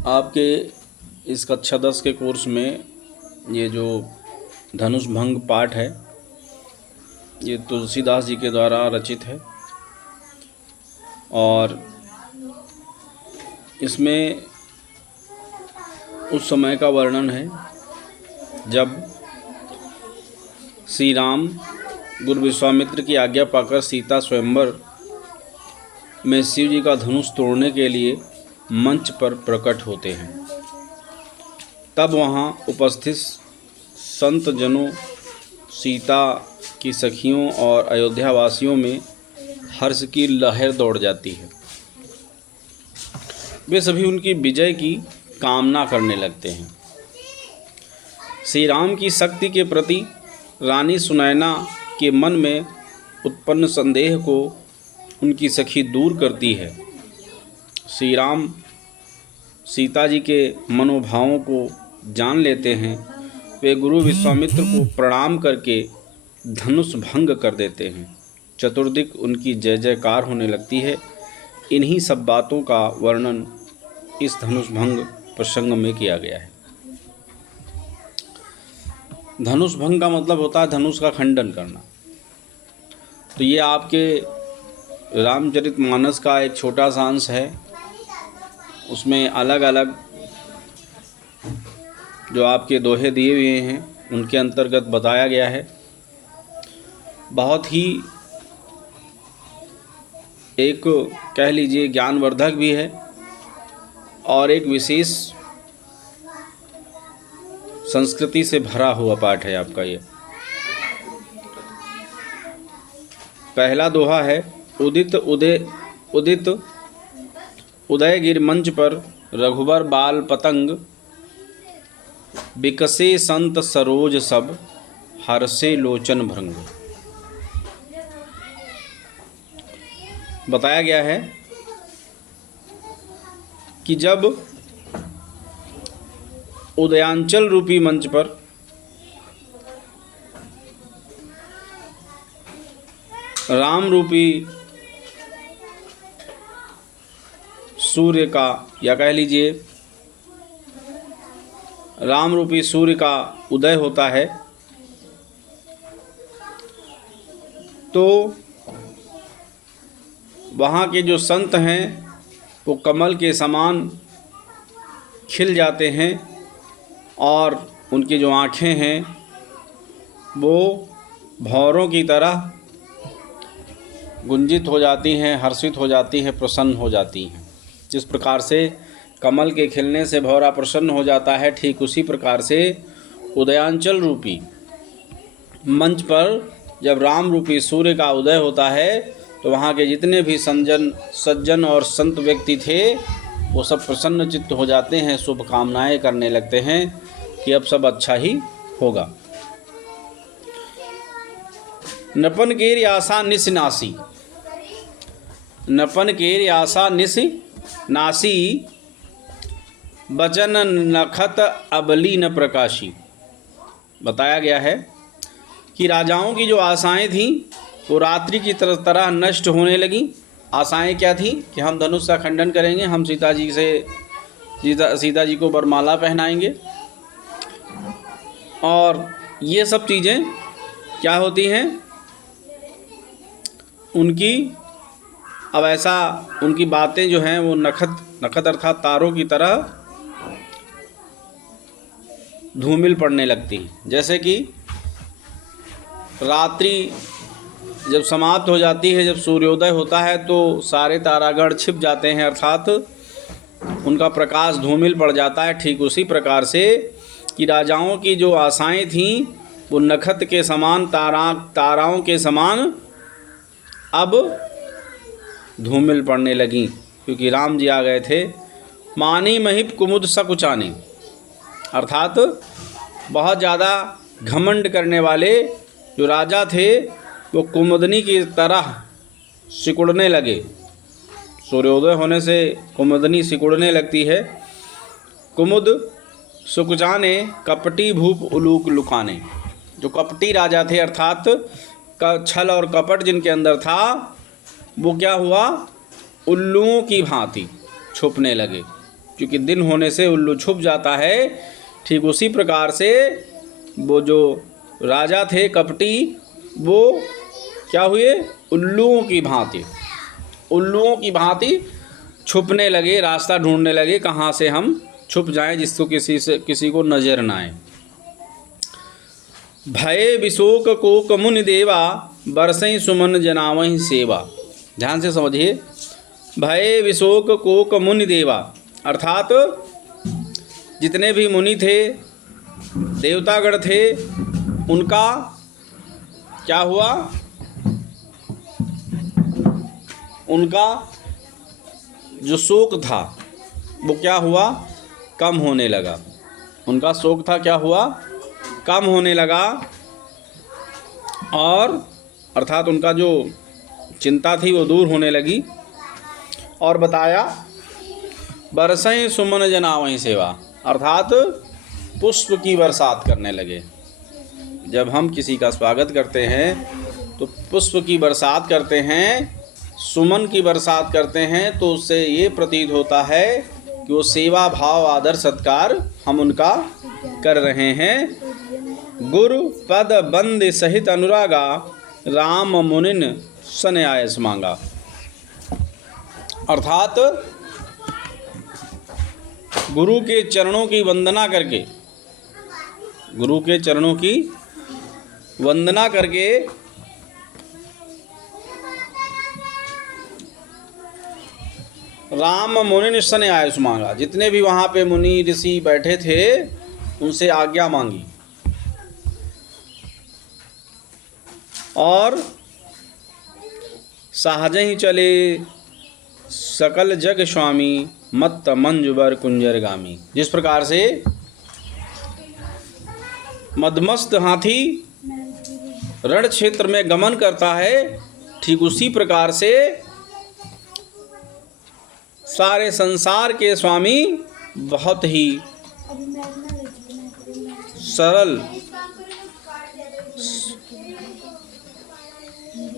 आपके इस कक्षा 10 के कोर्स में ये जो धनुष भंग पाठ है, ये तुलसीदास जी के द्वारा रचित है और इसमें उस समय का वर्णन है जब श्री राम गुरु विश्वामित्र की आज्ञा पाकर सीता स्वयंवर में शिव जी का धनुष तोड़ने के लिए मंच पर प्रकट होते हैं। तब वहाँ उपस्थित संत जनों, सीता की सखियों और अयोध्या वासियों में हर्ष की लहर दौड़ जाती है। वे सभी उनकी विजय की कामना करने लगते हैं। श्री राम की शक्ति के प्रति रानी सुनैना के मन में उत्पन्न संदेह को उनकी सखी दूर करती है। श्री राम सीता जी के मनोभावों को जान लेते हैं। वे गुरु विश्वामित्र को प्रणाम करके धनुष भंग कर देते हैं। चतुर्दिक उनकी जय जयकार होने लगती है। इन्हीं सब बातों का वर्णन इस धनुष भंग प्रसंग में किया गया है। धनुष भंग का मतलब होता है धनुष का खंडन करना। तो ये आपके रामचरितमानस का एक छोटा सा अंश है। उसमें अलग अलग जो आपके दोहे दिए हुए हैं उनके अंतर्गत बताया गया है। बहुत ही एक कह लीजिए ज्ञानवर्धक भी है और एक विशेष संस्कृति से भरा हुआ पाठ है आपका ये। पहला दोहा है, उदित उदयगिर मंच पर रघुबर बाल पतंग, बिकसे संत सरोज सब, हर्षे लोचन भृंग। बताया गया है कि जब उदयांचल रूपी मंच पर राम रूपी सूर्य का या कह लीजिए राम रूपी सूर्य का उदय होता है तो वहाँ के जो संत हैं वो कमल के समान खिल जाते हैं और उनकी जो आँखें हैं वो भंवरों की तरह गुंजित हो जाती हैं, हर्षित हो जाती हैं, प्रसन्न हो जाती हैं। जिस प्रकार से कमल के खिलने से भंवरा प्रसन्न हो जाता है, ठीक उसी प्रकार से उदयांचल रूपी मंच पर जब राम रूपी सूर्य का उदय होता है तो वहाँ के जितने भी सज्जन और संत व्यक्ति थे वो सब प्रसन्न चित्त हो जाते हैं, शुभकामनाएं करने लगते हैं कि अब सब अच्छा ही होगा। नपन केर आशा निस नासी, नपन केर आशा निस नासी, बचन नखत अबली न प्रकाशी। बताया गया है कि राजाओं की जो आशाएं थीं वो रात्रि की तरह नष्ट होने लगी। आशाएं क्या थी कि हम धनुष का खंडन करेंगे, हम सीता जी को वरमाला पहनाएंगे और ये सब चीज़ें क्या होती हैं उनकी। अब ऐसा उनकी बातें जो हैं वो नखत अर्थात तारों की तरह धूमिल पड़ने लगती हैं। जैसे कि रात्रि जब समाप्त हो जाती है, जब सूर्योदय होता है तो सारे तारागण छिप जाते हैं, अर्थात उनका प्रकाश धूमिल पड़ जाता है। ठीक उसी प्रकार से कि राजाओं की जो आशाएं थीं वो नखत के समान ताराओं के समान अब धूमिल पड़ने लगीं, क्योंकि राम जी आ गए थे। मानी महिप कुमुद सकुचानी, अर्थात बहुत ज़्यादा घमंड करने वाले जो राजा थे वो कुमुदनी की तरह सिकुड़ने लगे। सूर्योदय होने से कुमुदनी सिकुड़ने लगती है। कुमुद सुकुचाने कपटी भूप उलूक लुकाने, जो कपटी राजा थे अर्थात का छल और कपट जिनके अंदर था वो क्या हुआ, उल्लुओं की भांति छुपने लगे। क्योंकि दिन होने से उल्लू छुप जाता है, ठीक उसी प्रकार से वो जो राजा थे कपटी, वो क्या हुए, उल्लुओं की भांति छुपने लगे, रास्ता ढूंढने लगे कहाँ से हम छुप जाएं जिसको किसी को नजर ना आए। भय विशोक कोक मुनि देवा, बरसई सुमन जनावहि सेवा। ध्यान से समझिए, भय विशोक कोक मुनि देवा, अर्थात जितने भी मुनि थे, देवतागण थे, उनका क्या हुआ, उनका जो शोक था वो क्या हुआ, कम होने लगा। उनका शोक था क्या हुआ, कम होने लगा। और अर्थात उनका जो चिंता थी वो दूर होने लगी। और बताया बरसई सुमन जनावहि सेवा, अर्थात पुष्प की बरसात करने लगे। जब हम किसी का स्वागत करते हैं तो पुष्प की बरसात करते हैं, सुमन की बरसात करते हैं, तो उससे ये प्रतीत होता है कि वो सेवा भाव आदर सत्कार हम उनका कर रहे हैं। गुरु पद बंद सहित अनुरागा, राम मुनिन सन्यास मांगा। अर्थात गुरु के चरणों की वंदना करके, गुरु के चरणों की वंदना करके राम मुनि सन्यास मांगा। जितने भी वहाँ पे मुनि ऋषि बैठे थे उनसे आज्ञा मांगी। और सहजहि चले सकल जग स्वामी, मत्त मंजुबर कुंजर गामी। जिस प्रकार से मदमस्त हाथी रण क्षेत्र में गमन करता है, ठीक उसी प्रकार से सारे संसार के स्वामी बहुत ही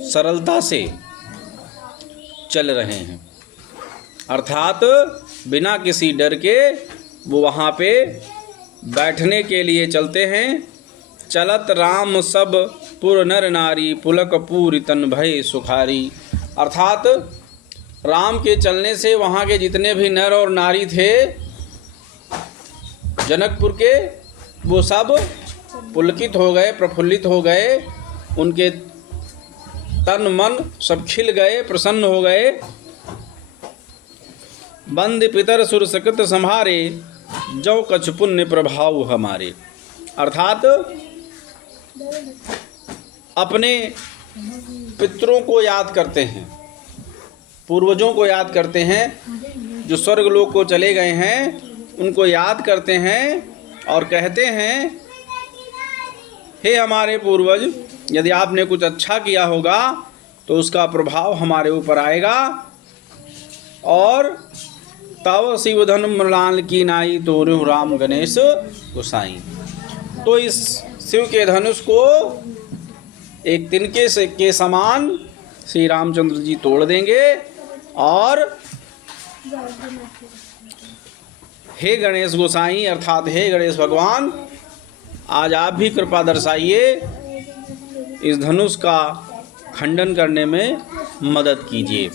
सरलता से चल रहे हैं। अर्थात बिना किसी डर के वो वहाँ पे बैठने के लिए चलते हैं। चलत राम सब पुर नर नारी, पुलक पूरी तन भय सुखारी। अर्थात राम के चलने से वहाँ के जितने भी नर और नारी थे जनकपुर के, वो सब पुलकित हो गए, प्रफुल्लित हो गए। उनके तन मन सब खिल गए, प्रसन्न हो गए। बंद पितर सुर सकृत संहारे, जो कछ पुण्य प्रभाव हमारे। अर्थात अपने पितरों को याद करते हैं, पूर्वजों को याद करते हैं, जो स्वर्ग लोक को चले गए हैं उनको याद करते हैं और कहते हैं, हे हमारे पूर्वज, यदि आपने कुछ अच्छा किया होगा तो उसका प्रभाव हमारे ऊपर आएगा। और तव शिव धनु मृणाल की नाई, तोरु राम गणेश गोसाई। तो इस शिव के धनुष को एक तिनके से के समान श्री रामचंद्र जी तोड़ देंगे। और हे गणेश गोसाई, अर्थात हे गणेश भगवान, आज आप भी कृपा दर्शाइए, इस धनुष का खंडन करने में मदद कीजिए।